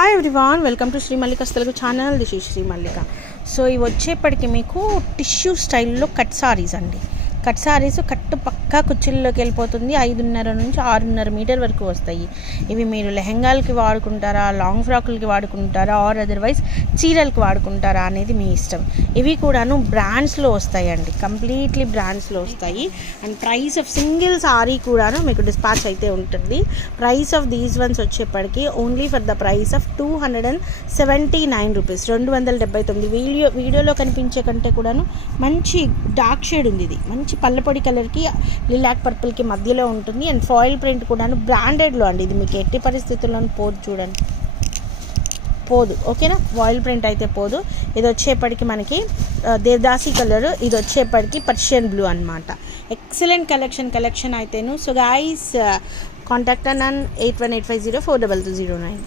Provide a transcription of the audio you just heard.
Hi everyone, welcome to Shri Mallika's Telugu channel. This is Shri Mallika. So ఇవి వచ్చేప్పటికి మీకు టిష్యూ స్టైల్లో కట్ సారీస్ అండి. కట్ సారీస్ కట్టు పక్కా కుర్చీల్లోకి వెళ్ళిపోతుంది. 5.5 నుంచి 6.5 మీటర్ వరకు వస్తాయి. ఇవి మీరు లెహెంగాలకి వాడుకుంటారా, లాంగ్ ఫ్రాకులకి వాడుకుంటారా, ఆర్ అదర్వైజ్ చీరలకి వాడుకుంటారా అనేది మీ ఇష్టం. ఇవి కూడాను బ్రాండ్స్లో వస్తాయండి, కంప్లీట్లీ బ్రాండ్స్లో వస్తాయి. And price of single sorry కూడాను మీకు డిస్పాచ్ అయితే ఉంటుంది. ప్రైస్ ఆఫ్ దీస్ వన్స్ వచ్చేప్పటికి only for the price of 279 rupees, 279. వీడియోలో కనిపించే కంటే కూడాను మంచి డార్క్ షేడ్ ఉంది. ఇది మంచి పల్లపొడి కలర్కి లిలాక్ పర్పుల్కి మధ్యలో ఉంటుంది. అండ్ ఫాయిల్ ప్రింట్ కూడాను బ్రాండెడ్లో అండి. ఇది మీకు ఎట్టి పరిస్థితుల్లోనూ పోదు, చూడండి, పోదు. ఓకేనా, ఫాయిల్ ప్రింట్ అయితే పోదు. ఇది వచ్చేప్పటికి మనకి దేవదాసి కలర్, ఇది వచ్చేప్పటికి పర్షియన్ బ్లూ అనమాట. ఎక్సలెంట్ కలెక్షన్ అయితేను. So guys, contact on 8185042209.